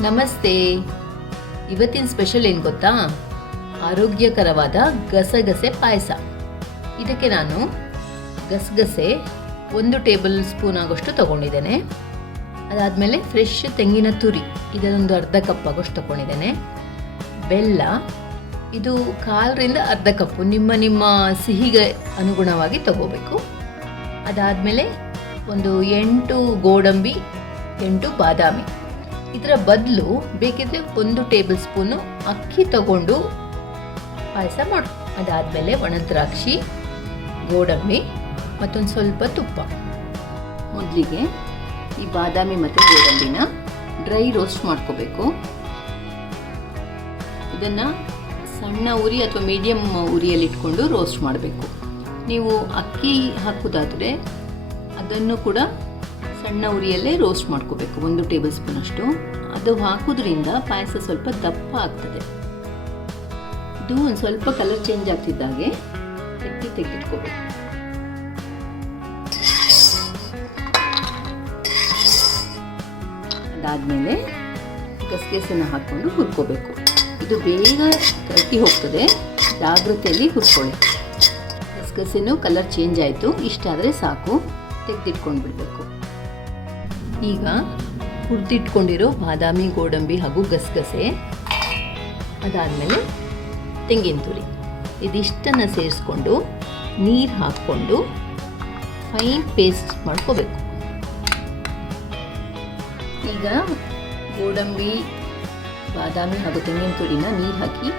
ನಮಸ್ತೆ. ಇವತ್ತಿನ ಸ್ಪೆಷಲ್ ಏನು ಗೊತ್ತಾ? ಆರೋಗ್ಯಕರವಾದ ಗಸಗಸೆ ಪಾಯಸ. ಇದಕ್ಕೆ ನಾನು ಗಸಗಸೆ ಒಂದು ಟೇಬಲ್ ಸ್ಪೂನ್ ಆಗೋಷ್ಟು ತಗೊಂಡಿದ್ದೇನೆ. ಅದಾದಮೇಲೆ ಫ್ರೆಶ್ ತೆಂಗಿನ ತುರಿ, ಇದನ್ನೊಂದು ಅರ್ಧ ಕಪ್ ಆಗೋಷ್ಟು ತಗೊಂಡಿದ್ದೇನೆ. ಬೆಲ್ಲ, ಇದು ಕಾಲರಿಂದ ಅರ್ಧ ಕಪ್ಪು, ನಿಮ್ಮ ನಿಮ್ಮ ಸಿಹಿಗೆ ಅನುಗುಣವಾಗಿ ತಗೋಬೇಕು. ಅದಾದಮೇಲೆ ಒಂದು ಎಂಟು ಗೋಡಂಬಿ, ಎಂಟು ಬಾದಾಮಿ. ಇದರ ಬದಲು ಬೇಕಿದ್ರೆ ಒಂದು ಟೇಬಲ್ ಸ್ಪೂನು ಅಕ್ಕಿ ತಗೊಂಡು ಪಾಯಸ ಮಾಡು. ಅದಾದಮೇಲೆ ಒಣ ದ್ರಾಕ್ಷಿ ಗೋಡಂಬಿ ಮತ್ತೊಂದು ಸ್ವಲ್ಪ ತುಪ್ಪ. ಮೊದಲಿಗೆ ಈ ಬಾದಾಮಿ ಮತ್ತು ಗೋಡಂಬಿನ ಡ್ರೈ ರೋಸ್ಟ್ ಮಾಡ್ಕೋಬೇಕು. ಇದನ್ನು ಸಣ್ಣ ಉರಿ ಅಥವಾ ಮೀಡಿಯಮ್ ಉರಿಯಲ್ಲಿ ಇಟ್ಕೊಂಡು ರೋಸ್ಟ್ ಮಾಡಬೇಕು. ನೀವು ಅಕ್ಕಿ ಹಾಕೋದಾದರೆ ಅದನ್ನು ಕೂಡ ಸಣ್ಣ ಉರಿಯಲ್ಲೇ ರೋಸ್ಟ್ ಮಾಡ್ಕೋಬೇಕು, ಒಂದು ಟೇಬಲ್ ಸ್ಪೂನ್ ಅಷ್ಟು. ಅದು ಹಾಕೋದ್ರಿಂದ ಪಾಯಸ ಸ್ವಲ್ಪ ದಪ್ಪ ಆಗ್ತದೆ ಇದು ಒಂದು ಸ್ವಲ್ಪ ಕಲರ್ ಚೇಂಜ್ ಆಗ್ತಿದ್ದಾಗೆ ತೆಗ್ದು ತೆಗೆದಿಟ್ಕೋಬೇಕು ಅದಾದಮೇಲೆ ಗಸಗಸೆನ ಹಾಕ್ಕೊಂಡು ಹುರ್ಕೋಬೇಕು. ಇದು ಬೇಗ ಕಟ್ಟಿ ಹೋಗ್ತದೆ. ಜಾಗ್ರತೆಯಲ್ಲಿ ಹುರ್ಕೊಳ್ಳಿ. ಗಸಗಸೆನೂ ಕಲರ್ ಚೇಂಜ್ ಆಯಿತು. ಇಷ್ಟಾದರೆ ಸಾಕು. ತೆಗೆದಿಟ್ಕೊಂಡು ಬಿಡಬೇಕು ಈಗ ಹುರಿದಿಟ್ಕೊಂಡಿರೋ ಬಾದಾಮಿ, ಗೋಡಂಬಿ ಹಾಗೂ ಗಸಗಸೆ, ಅದಾದಮೇಲೆ ತೆಂಗಿನ ತುರಿ. ಇದಿಷ್ಟನ್ನು ಸೇರಿಸ್ಕೊಂಡು ನೀರು ಹಾಕ್ಕೊಂಡು ಫೈನ್ ಪೇಸ್ಟ್ ಮಾಡ್ಕೋಬೇಕು. ಈಗ ಗೋಡಂಬಿ, ಬಾದಾಮಿ ಹಾಗೂ ತೆಂಗಿನ ತುರಿನ ನೀರು ಹಾಕಿ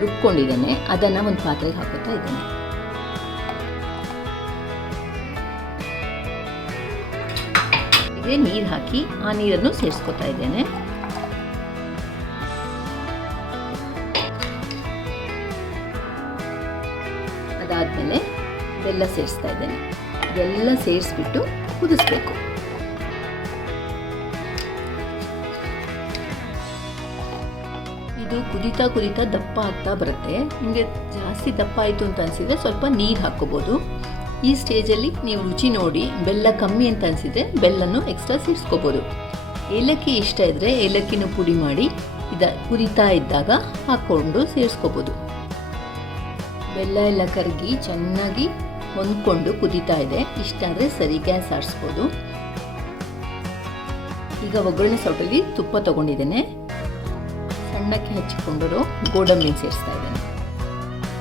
ರುಬ್ಕೊಂಡಿದ್ದೇನೆ. ಅದನ್ನು ಒಂದು ಪಾತ್ರೆಗೆ ಹಾಕೋತಾ ಇದ್ದೇನೆ. ನೀರು ಹಾಕಿ ಆ ನೀರನ್ನು ಸೇರಿಸ್ಕೊತಾ ಇದ್ದೇನೆ. ಅದಾದಮೇಲೆ ಬೆಲ್ಲ ಸೇರಿಸ್ತಾ ಇದ್ದೇನೆ. ಬೆಲ್ಲ ಸೇರಿಸ್ಬಿಟ್ಟು ಕುದಿಸ್ಬೇಕು. ಇದು ಕುದಿತಾ ಕುದಿತಾ ದಪ್ಪ ಆಗ್ತಾ ಬರುತ್ತೆ. ನಿಮಗೆ ಜಾಸ್ತಿ ದಪ್ಪ ಆಯಿತು ಅಂತ ಅನಿಸಿದ್ರೆ ಸ್ವಲ್ಪ ನೀರು ಹಾಕ್ಕೋಬೋದು. ಈ ಸ್ಟೇಜಲ್ಲಿ ನೀವು ರುಚಿ ನೋಡಿ, ಬೆಲ್ಲ ಕಮ್ಮಿ ಅಂತ ಅನಿಸಿದ್ರೆ ಬೆಲ್ಲನ್ನು ಎಕ್ಸ್ಟ್ರಾ ಸೇರಿಸ್ಕೋಬೋದು. ಏಲಕ್ಕಿ ಇಷ್ಟ ಇದ್ದರೆ ಏಲಕ್ಕಿನೂ ಪುಡಿ ಮಾಡಿ, ಇದ ಕುದಿತಾ ಇದ್ದಾಗ ಹಾಕ್ಕೊಂಡು ಸೇರಿಸ್ಕೋಬೋದು. ಬೆಲ್ಲ ಎಲ್ಲ ಕರಗಿ ಚೆನ್ನಾಗಿ ಹೊಂದ್ಕೊಂಡು ಕುದೀತಾ ಇದೆ. ಇಷ್ಟ ಆದರೆ ಸರಿ ಗ್ಯಾಸ್ ಆಡಿಸ್ಬೋದು ಈಗ ಒಗ್ಗರಣೆ ಸೌಟಲ್ಲಿ ತುಪ್ಪ ತೊಗೊಂಡಿದ್ದೇನೆ. ಸಣ್ಣಕ್ಕೆ ಹಚ್ಚಿಕೊಂಡಿರೋ ಗೋಡಂಬಿ ಸೇರಿಸ್ತಾ ಇದ್ದೇನೆ.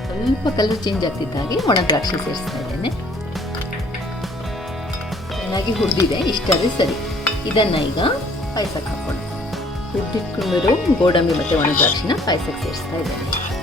ಸ್ವಲ್ಪ ಕಲರ್ ಚೇಂಜ್ ಆಗ್ತಿದ್ದಾಗೆ ಒಣ ದ್ರಾಕ್ಷಿ ಸೇರಿಸ್ತಾ ಇದ್ದೇನೆ. ಚೆನ್ನಾಗಿ ಹುರಿದಿದೆ, ಇಷ್ಟಾದರೆ ಸರಿ. ಇದನ್ನು ಈಗ ಪಾಯಸಕ್ಕೆ ಹಾಕೋಣ. ಹುರಿದಿಟ್ಕೊಂಡಿರೋ ಗೋಡಂಬಿ ಮತ್ತು ಒಣ ದ್ರಾಕ್ಷಿನ ಪಾಯಸಕ್ಕೆ ಸೇರಿಸ್ತಾ ಇದ್ದೇನೆ.